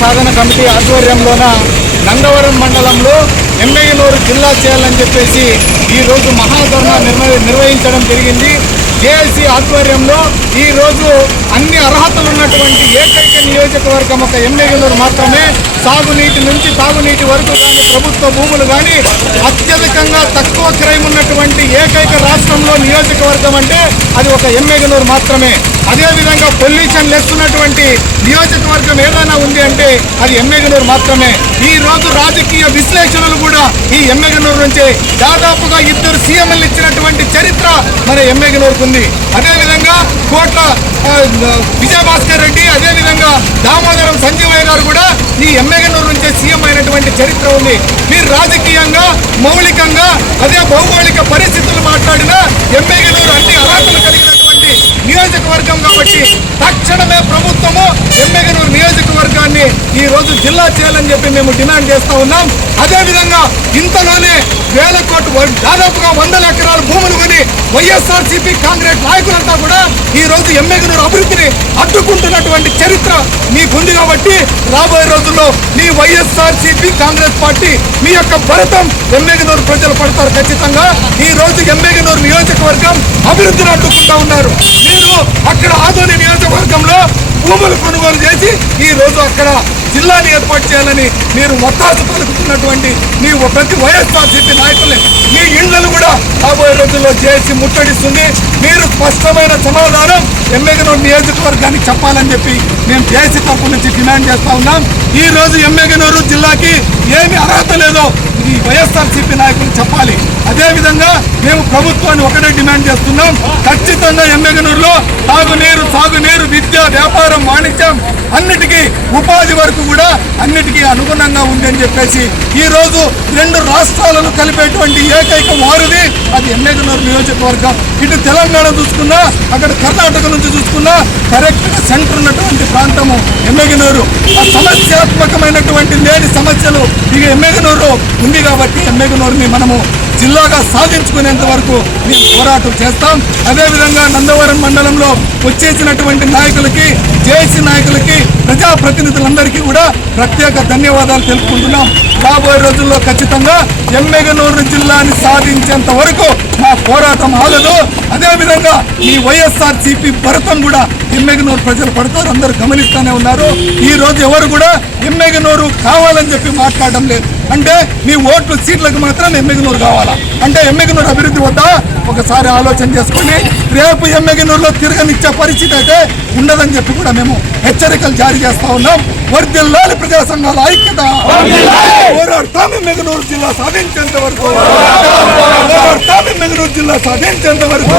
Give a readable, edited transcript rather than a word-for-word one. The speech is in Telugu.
సాధన కమిటీ ఆధ్వర్యంలోన నందవరం మండలంలో ఎమ్మెగనూరు జిల్లా చేయాలని చెప్పేసి ఈరోజు మహాధర్నా నిర్వహించడం జరిగింది. జేఏసీ ఆధ్వర్యంలో ఈరోజు అన్ని అర్హతలు ఉన్నటువంటి ఏకైక నియోజకవర్గం ఒక ఎమ్మెగనూరు మాత్రమే. సాగునీటి నుంచి తాగునీటి వరకు కానీ ప్రభుత్వ భూములు కానీ అత్యధికంగా తక్కువ క్రైమ్ ఉన్నటువంటి ఏకైక రాష్ట్రంలో నియోజకవర్గం అంటే అది ఒక ఎమ్మెగనూరు మాత్రమే. అదేవిధంగా పొల్యూషన్ లెస్ ఉన్నటువంటి నియోజకవర్గం ఏదైనా ఉంది అంటే అది ఎమ్మెగనూరు మాత్రమే. ఈ రోజు రాజకీయ విశ్లేషణలు కూడా ఈ ఎమ్మెగనూరు నుంచి దాదాపుగా 2 సీఎంలు ఇచ్చినటువంటి చరిత్ర మన ఎమ్మెగనూరుకు ఉంది. అదేవిధంగా కోట్ల విజయభాస్కర్ రెడ్డి, అదేవిధంగా దామోదరం సంజీవయ్య గారు కూడా ఈ ఎమ్మెగనూరు నుంచే సీఎం అయినటువంటి చరిత్ర ఉంది. మీరు రాజకీయంగా మౌలికంగా అదే భౌగోళిక పరిస్థితులు మాట్లాడినా ఎమ్మెగనూరు అన్ని అర్హతలు కలిగినటువంటి నియోజకవర్గం కాబట్టి తక్షణమే ప్రభుత్వము ఎమ్మెగనూరు నియోజకవర్గాన్ని ఈ రోజు జిల్లా చేయాలని చెప్పి మేము డిమాండ్ చేస్తా ఉన్నాం. అదేవిధంగా ఇంతలోనే వేల కోట్లు దాదాపుగా 100 ఎకరాల భూములు కొని వైఎస్ఆర్సీపీ కాంగ్రెస్ నాయకులంతా కూడా ఈ రోజు ఎమ్మెగనూరు అభివృద్ధిని అడ్డుకుంటున్నటువంటి చరిత్ర మీకుంది కాబట్టి రాబోయే రోజుల్లో మీ వైఎస్ఆర్సీపీ కాంగ్రెస్ పార్టీ మీ యొక్క భరతం ఎమ్మెగనూరు ప్రజలు పడతారు ఖచ్చితంగా. ఈ రోజు ఎమ్మెగనూరు నియోజకవర్గం అభివృద్ధిని అడ్డుకుంటా ఉన్నారు. మీరు అక్కడ ఆదోని నియోజకవర్గంలో భూములు కొనుగోలు చేసి ఈ రోజు అక్కడ జిల్లాని ఏర్పాటు చేయాలని మీరు ఒత్తాసు పలుకుతున్నటువంటి మీ ప్రతి వైఎస్ఆర్సీపీ నాయకులే మీ ఇళ్లను కూడా రాబోయే రోజుల్లో చేసి ముట్టడిస్తుంది. మీరు స్పష్టమైన సమాధానం ఎమ్మెగనూరు నియోజకవర్గానికి చెప్పాలని చెప్పి మేము జేఏసీ తరఫు నుంచి డిమాండ్ చేస్తా ఉన్నాం. ఈ రోజు ఎమ్మెగనూరు జిల్లాకి ఏమి అర్హత లేదో ఈ వైఎస్ఆర్సీపీ నాయకులు చెప్పాలి. అదేవిధంగా మేము ప్రభుత్వాన్ని ఒకటే డిమాండ్ చేస్తున్నాం. ఖచ్చితంగా ఎమ్మెగనూరులో తాగునీరు, సాగునీరు, విద్య, వ్యాపారం, వాణిజ్యం అన్నిటికీ ఉపాధి వరకు కూడా అన్నిటికీ అనుగుణంగా ఉందని చెప్పేసి ఈ రోజు 2 రాష్ట్రాలను కలిపేటువంటి ఏకైక వారిది అది ఎమ్మెగనూరు నియోజకవర్గం. ఇటు తెలంగాణ చూసుకున్నా, అక్కడ కర్ణాటక నుంచి చూసుకున్నా కరెక్ట్గా సెంటర్ ఉన్నటువంటి ప్రాంతము ఎమ్మెగనూరు. ఆ సమస్యాత్మకమైనటువంటి లేని సమస్యలు ఇక ఎమ్మెగనూరు ఉంది కాబట్టి ఎమ్మెగనూరుని మనము జిల్లాగా సాధించుకునేంత వరకు మేము పోరాటం చేస్తాం. అదేవిధంగా నందవరం మండలంలో వచ్చేసినటువంటి నాయకులకి, జేఏసీ నాయకులకి, ప్రజాప్రతినిధులందరికీ కూడా ప్రత్యేక ధన్యవాదాలు తెలుపుకుంటున్నాం. రాబోయే రోజుల్లో ఖచ్చితంగా ఎమ్మెగనూరు జిల్లాని సాధించేంత వరకు మా పోరాటం ఆగదు. అదేవిధంగా ఈ వైఎస్ఆర్సీపీ భరతం కూడా ఎమ్మెగనూరు ప్రజలు పడతారు, అందరూ గమనిస్తూనే ఉన్నారు. ఈ రోజు ఎవరు కూడా ఎమ్మెగనూరు కావాలని చెప్పి మాట్లాడడం లేదు. అంటే మీ ఓట్లు సీట్లకు మాత్రం ఎమ్మెగనూరు కావాలా అంటే ఎమ్మెగనూరు అభివృద్ధి వద్దా ఒకసారి ఆలోచన చేసుకుని రేపు ఎమ్మెగనూరులో తిరగనిచ్చే పరిస్థితి అయితే ఉండదని చెప్పి కూడా మేము హెచ్చరికలు జారీ చేస్తా ఉన్నాం. వర్ధిల్లాలి ప్రజా సంఘాల ఐక్యత, పోరాడతాం ఎమ్మెగనూరు జిల్లా సాధించేంత వరకు, పోరాడతాం ఎమ్మెగనూరు జిల్లా సాధించేంత వరకు.